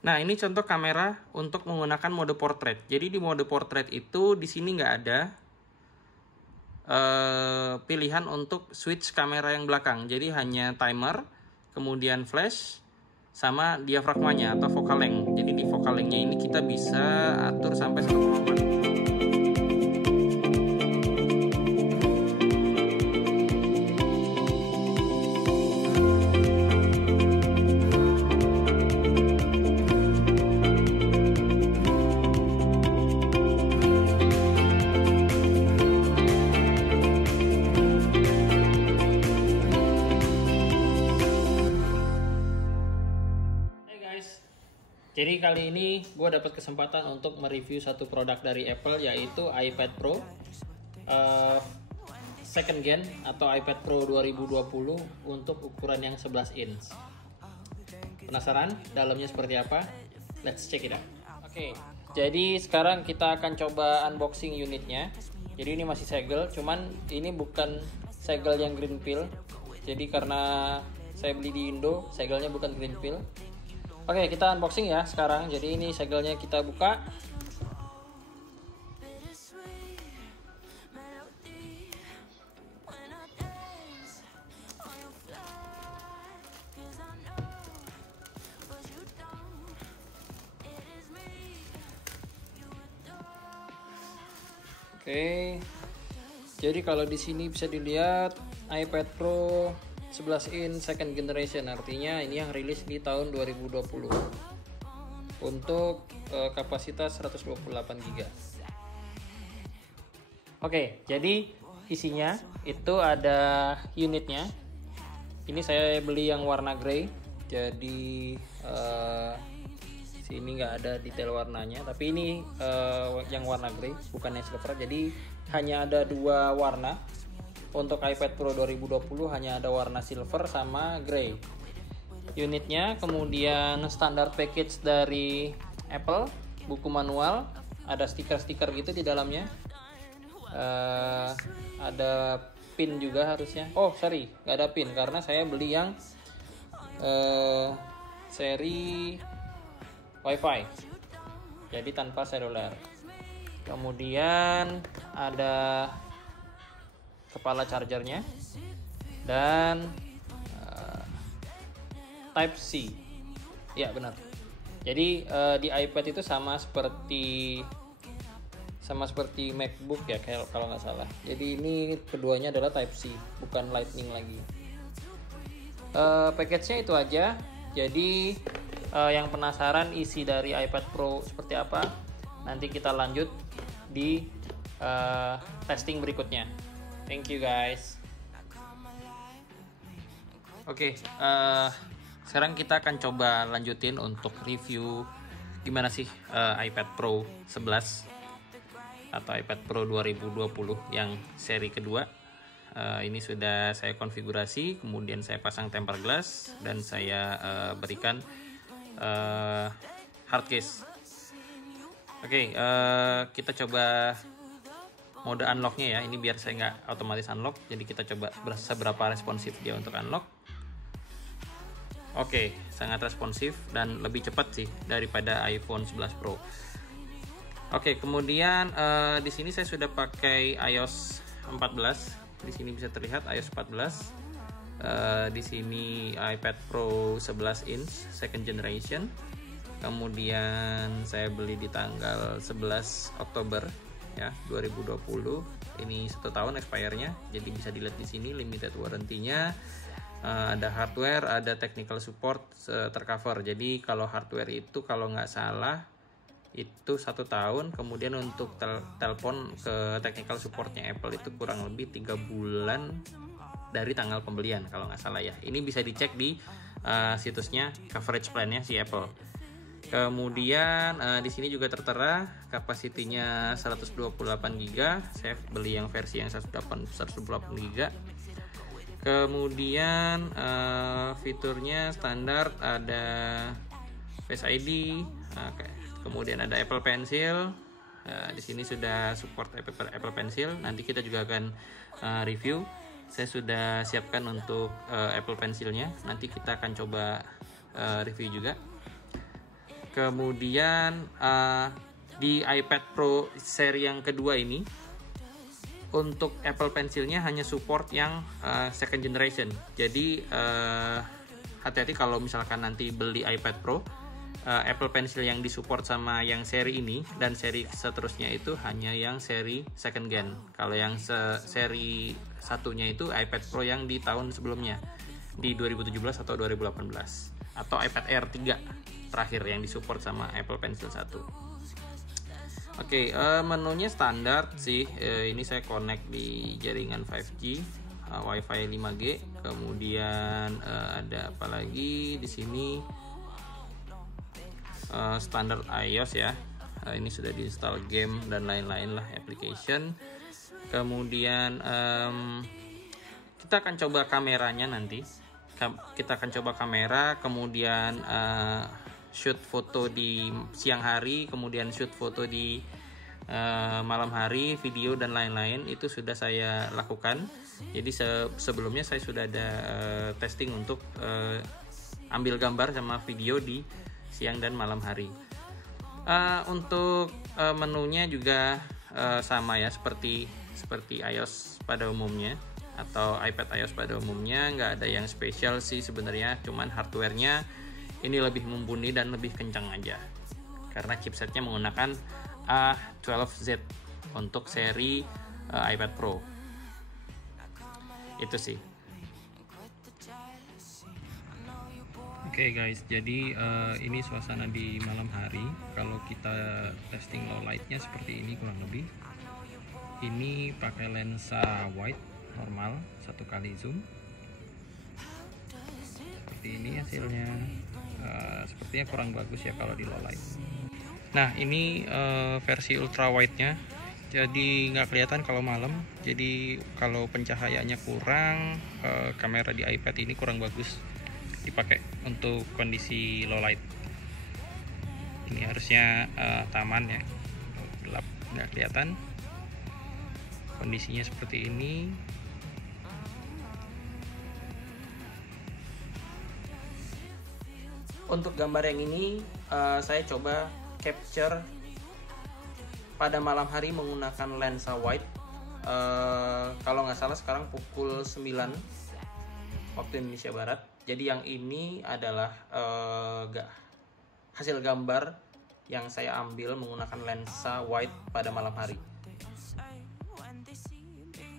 Nah, ini contoh kamera untuk menggunakan mode portrait. Jadi di mode portrait itu di sini nggak ada pilihan untuk switch kamera yang belakang. Jadi hanya timer, kemudian flash, sama diafragmanya atau focal length. Jadi di focal length-nya ini kita bisa atur sampai 1,4. Jadi kali ini gue dapat kesempatan untuk mereview satu produk dari Apple, yaitu iPad Pro second gen atau iPad Pro 2020 untuk ukuran yang 11 inch. Penasaran dalamnya seperti apa? Let's check it out. Oke, jadi sekarang kita akan coba unboxing unitnya. Jadi ini masih segel, cuman ini bukan segel yang green peel. Jadi karena saya beli di Indo, segelnya bukan green peel. Oke, kita unboxing ya sekarang. Jadi ini segelnya kita buka. Oke. Jadi kalau di sini bisa dilihat iPad Pro 11 inch second generation, artinya ini yang rilis di tahun 2020 untuk kapasitas 128 GB. Oke, jadi isinya itu ada unitnya. Ini saya beli yang warna grey, jadi sini nggak ada detail warnanya, tapi ini yang warna grey, bukan yang silver. Jadi hanya ada dua warna. Untuk iPad Pro 2020 hanya ada warna silver sama grey. Unitnya kemudian standar package dari Apple, buku manual, ada stiker-stiker gitu di dalamnya. Ada pin juga harusnya. Oh sorry, nggak ada pin karena saya beli yang seri WiFi, jadi tanpa seluler. Kemudian ada kepala chargernya dan Type C. Ya benar. Jadi di iPad itu sama seperti MacBook ya, kalau nggak salah. Jadi ini keduanya adalah Type C, bukan Lightning lagi. Package-nya itu aja. Jadi yang penasaran isi dari iPad Pro seperti apa, nanti kita lanjut di testing berikutnya. Thank you guys. Oke, sekarang kita akan coba lanjutin untuk review gimana sih iPad Pro 11 atau iPad Pro 2020 yang seri kedua. Ini sudah saya konfigurasi, kemudian saya pasang tempered glass dan saya berikan hard case. Oke, kita coba mode unlocknya ya. Ini biar saya nggak otomatis unlock, jadi kita coba seberapa responsif dia untuk unlock. Oke, sangat responsif dan lebih cepat sih daripada iPhone 11 Pro. Oke, kemudian di sini saya sudah pakai iOS 14. Di sini bisa terlihat iOS 14. Di sini iPad Pro 11 inch second generation. Kemudian saya beli di tanggal 11 Oktober ya 2020. Ini 1 tahun expire-nya, jadi bisa dilihat di sini limited warranty-nya. Ada hardware, ada technical support tercover. Jadi kalau hardware itu kalau nggak salah itu 1 tahun, kemudian untuk telepon ke technical supportnya Apple itu kurang lebih 3 bulan dari tanggal pembelian kalau nggak salah ya. Ini bisa dicek di situsnya coverage plan-nya si Apple. Kemudian di sini juga tertera kapasitinya 128 GB. Saya beli yang versi yang 128 GB. Kemudian fiturnya standar, ada Face ID, kemudian ada Apple Pencil. Di sini sudah support Apple Pencil. Nanti kita juga akan review. Saya sudah siapkan untuk Apple Pencilnya. Nanti kita akan coba review juga. Kemudian di iPad Pro seri yang kedua ini, untuk Apple Pencilnya hanya support yang second generation. Jadi hati-hati kalau misalkan nanti beli iPad Pro, Apple Pencil yang disupport sama yang seri ini dan seri seterusnya itu hanya yang seri second gen. Kalau yang seri satunya itu iPad Pro yang di tahun sebelumnya, di 2017 atau 2018, atau iPad Air 3 terakhir yang disupport sama Apple Pencil 1. Oke, menunya standar sih. Ini saya connect di jaringan 5G, WiFi 5G. Kemudian ada apa lagi di sini? Standar iOS ya. Ini sudah diinstal game dan lain-lain lah application. Kemudian kita akan coba kameranya nanti. Kita akan coba kamera, kemudian shoot foto di siang hari, kemudian shoot foto di malam hari, video dan lain-lain. Itu sudah saya lakukan. Jadi sebelumnya saya sudah ada testing untuk ambil gambar sama video di siang dan malam hari. Untuk menunya juga sama ya, seperti iOS pada umumnya atau iPad iOS pada umumnya. Nggak ada yang spesial sih sebenarnya, cuman hardwarenya ini lebih mumpuni dan lebih kencang aja karena chipsetnya menggunakan A12Z untuk seri iPad Pro. Itu sih. Oke guys, jadi ini suasana di malam hari. Kalau kita testing low lightnya seperti ini kurang lebih. Ini pakai lensa wide normal 1 kali zoom. Seperti ini hasilnya. Sepertinya kurang bagus ya kalau di low light. Nah, ini versi ultra wide nya, jadi nggak kelihatan kalau malam. Jadi kalau pencahayaannya kurang, kamera di iPad ini kurang bagus dipakai untuk kondisi low light. Ini harusnya taman ya, gelap nggak kelihatan. Kondisinya seperti ini. Untuk gambar yang ini saya coba capture pada malam hari menggunakan lensa wide. Kalau nggak salah sekarang pukul 9 waktu Indonesia Barat. Jadi yang ini adalah hasil gambar yang saya ambil menggunakan lensa wide pada malam hari.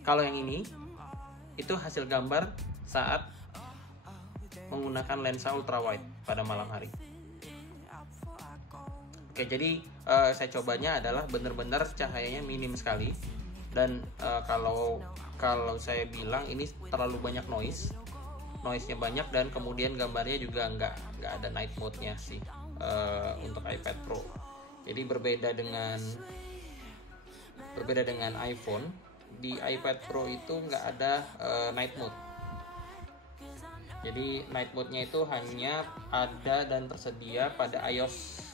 Kalau yang ini itu hasil gambar saat menggunakan lensa ultra wide pada malam hari. Oke, jadi saya cobanya adalah benar-benar cahayanya minim sekali, dan kalau saya bilang ini terlalu banyak noise-nya banyak, dan kemudian gambarnya juga nggak ada night mode-nya sih untuk iPad Pro. Jadi berbeda dengan iPhone, di iPad Pro itu nggak ada night mode. Jadi night mode-nya itu hanya ada dan tersedia pada iOS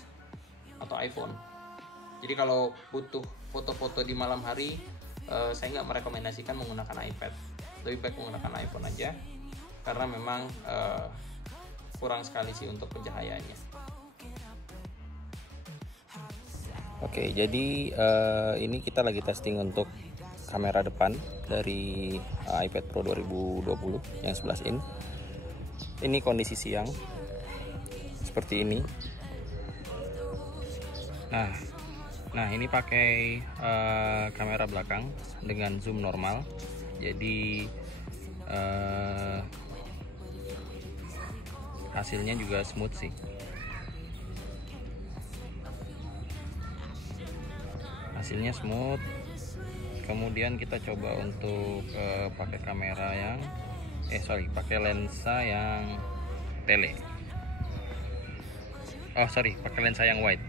atau iPhone. Jadi kalau butuh foto-foto di malam hari, saya nggak merekomendasikan menggunakan iPad. Lebih baik menggunakan iPhone aja, karena memang kurang sekali sih untuk pencahayaannya. Oke, jadi ini kita lagi testing untuk kamera depan dari iPad Pro 2020 yang 11 in. Ini kondisi siang seperti ini. Nah ini pakai kamera belakang dengan zoom normal. Jadi hasilnya juga smooth sih. Hasilnya smooth. Kemudian kita coba untuk pakai kamera yang pakai lensa yang tele. Pakai lensa yang wide.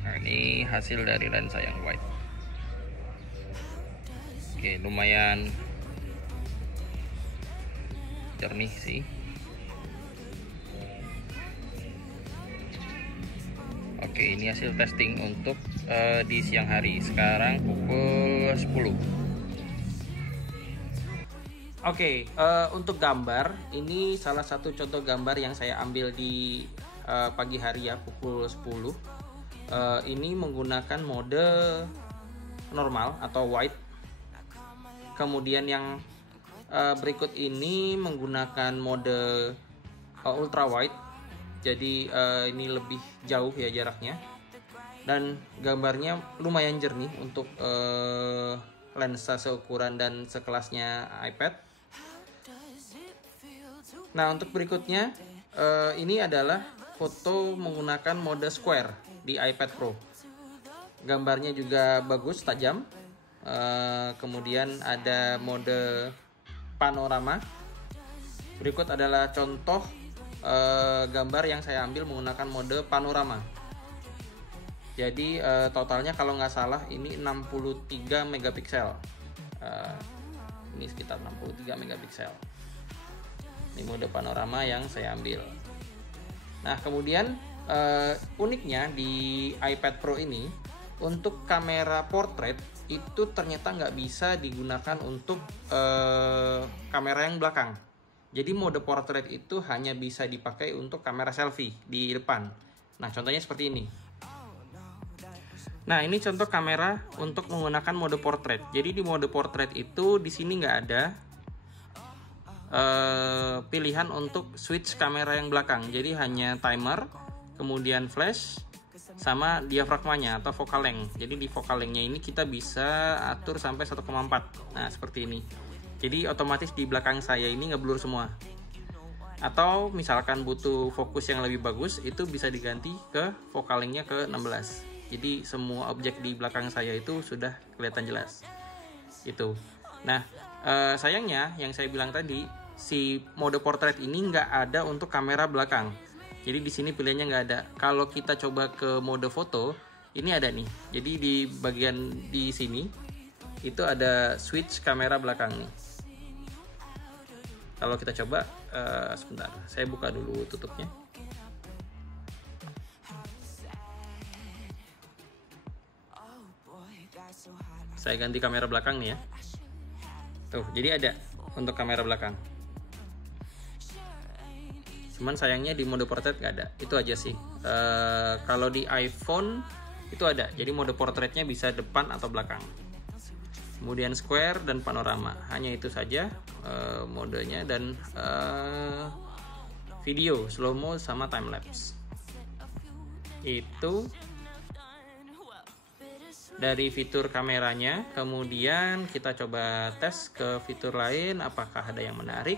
Nah, ini hasil dari lensa yang wide. Oke, lumayan jernih sih. Oke, ini hasil testing untuk di siang hari. Sekarang pukul 10. Oke, untuk gambar, ini salah satu contoh gambar yang saya ambil di pagi hari ya, pukul 10. Ini menggunakan mode normal atau wide. Kemudian yang berikut ini menggunakan mode ultra wide. Jadi ini lebih jauh ya jaraknya. Dan gambarnya lumayan jernih untuk lensa seukuran dan sekelasnya iPad. Nah, untuk berikutnya ini adalah foto menggunakan mode square di iPad Pro. Gambarnya juga bagus, tajam. Kemudian ada mode panorama. Berikut adalah contoh gambar yang saya ambil menggunakan mode panorama. Jadi totalnya kalau nggak salah ini 63 megapiksel. Ini sekitar 63 megapiksel. Ini mode panorama yang saya ambil. Nah, kemudian uniknya di iPad Pro ini, untuk kamera portrait itu ternyata nggak bisa digunakan untuk kamera yang belakang. Jadi mode portrait itu hanya bisa dipakai untuk kamera selfie di depan. Nah, contohnya seperti ini. Nah, ini contoh kamera untuk menggunakan mode portrait. Jadi di mode portrait itu di sini nggak ada pilihan untuk switch kamera yang belakang. Jadi hanya timer, kemudian flash, sama diafragmanya atau focal length. Jadi di focal length-nya ini kita bisa atur sampai 1,4. Nah, seperti ini. Jadi otomatis di belakang saya ini ngeblur semua. Atau misalkan butuh fokus yang lebih bagus, itu bisa diganti ke focal length-nya ke 16. Jadi semua objek di belakang saya itu sudah kelihatan jelas. Itu. Nah, sayangnya yang saya bilang tadi, si mode portrait ini nggak ada untuk kamera belakang. Jadi di sini pilihannya nggak ada. Kalau kita coba ke mode foto, ini ada nih. Jadi di bagian di sini itu ada switch kamera belakang nih. Kalau kita coba, sebentar, saya buka dulu tutupnya. Saya ganti kamera belakang nih ya. Tuh, jadi ada untuk kamera belakang. Cuman sayangnya di mode portrait nggak ada. Itu aja sih. Kalau di iPhone itu ada. Jadi mode portraitnya bisa depan atau belakang. Kemudian square dan panorama. Hanya itu saja modenya, dan video slow mo sama time lapse. Itu dari fitur kameranya. Kemudian kita coba tes ke fitur lain, apakah ada yang menarik.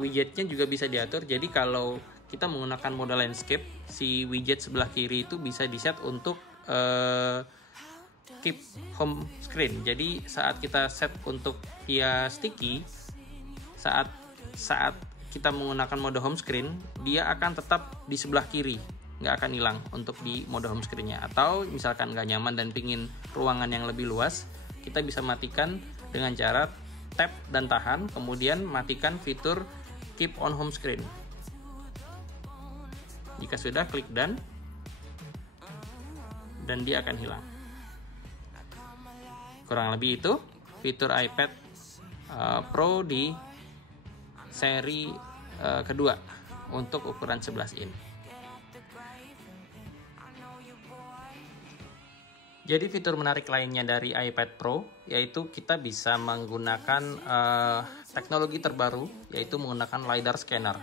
Widgetnya juga bisa diatur. Jadi kalau kita menggunakan mode landscape, si widget sebelah kiri itu bisa di set untuk keep home screen. Jadi saat kita set untuk via sticky, saat kita menggunakan mode home screen, dia akan tetap di sebelah kiri, nggak akan hilang untuk di mode home screen-nya. Atau misalkan nggak nyaman dan pingin ruangan yang lebih luas, kita bisa matikan dengan cara tap dan tahan, kemudian matikan fitur keep on home screen. Jika sudah, klik done, dan dia akan hilang. Kurang lebih itu fitur iPad Pro di seri kedua untuk ukuran 11 in. Jadi fitur menarik lainnya dari iPad Pro yaitu kita bisa menggunakan teknologi terbaru, yaitu menggunakan LiDAR scanner.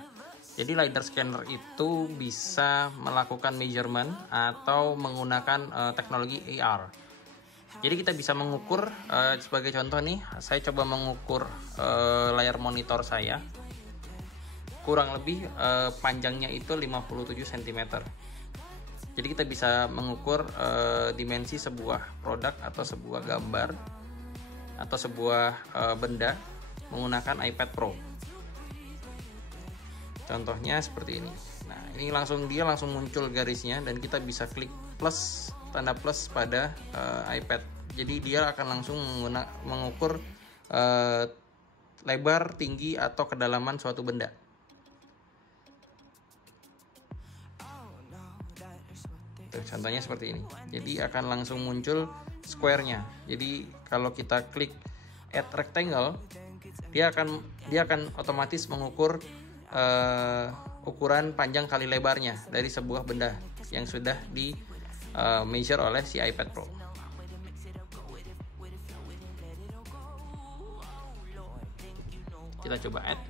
Jadi LiDAR scanner itu bisa melakukan measurement atau menggunakan teknologi AR. Jadi kita bisa mengukur, sebagai contoh nih, saya coba mengukur layar monitor saya. Kurang lebih panjangnya itu 57 cm. Jadi kita bisa mengukur dimensi sebuah produk atau sebuah gambar atau sebuah benda menggunakan iPad Pro. Contohnya seperti ini. Nah, ini dia langsung muncul garisnya, dan kita bisa klik plus, tanda plus pada iPad. Jadi dia akan langsung mengukur lebar, tinggi, atau kedalaman suatu benda. Contohnya seperti ini. Jadi akan langsung muncul square-nya. Jadi kalau kita klik add rectangle, dia akan otomatis mengukur ukuran panjang kali lebarnya dari sebuah benda yang sudah di measure oleh si iPad Pro. Kita coba add.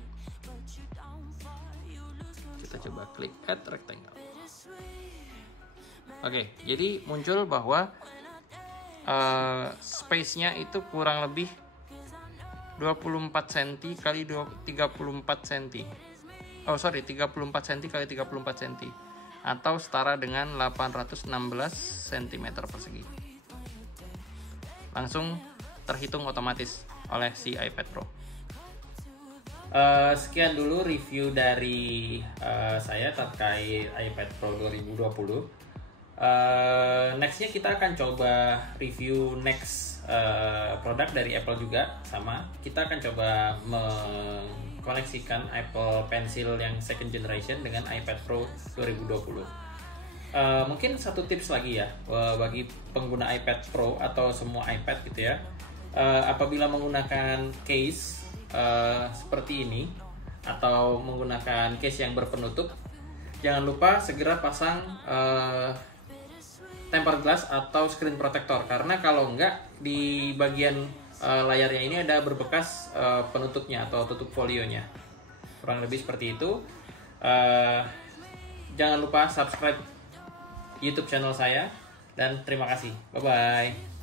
Kita coba klik add rectangle. Oke, jadi muncul bahwa space-nya itu kurang lebih 24 cm kali 34 cm. Oh sorry, 34 cm kali 34 cm atau setara dengan 816 cm persegi. Langsung terhitung otomatis oleh si iPad Pro. Sekian dulu review dari saya terkait iPad Pro 2020. Nextnya kita akan coba review next produk dari Apple juga, sama kita akan coba mengkoneksikan Apple Pencil yang second generation dengan iPad Pro 2020. Mungkin satu tips lagi ya bagi pengguna iPad Pro atau semua iPad gitu ya, apabila menggunakan case seperti ini atau menggunakan case yang berpenutup, jangan lupa segera pasang tempered glass atau screen protector, karena kalau enggak di bagian layarnya ini ada berbekas penutupnya atau tutup folionya. Kurang lebih seperti itu. Jangan lupa subscribe YouTube channel saya dan terima kasih. Bye bye.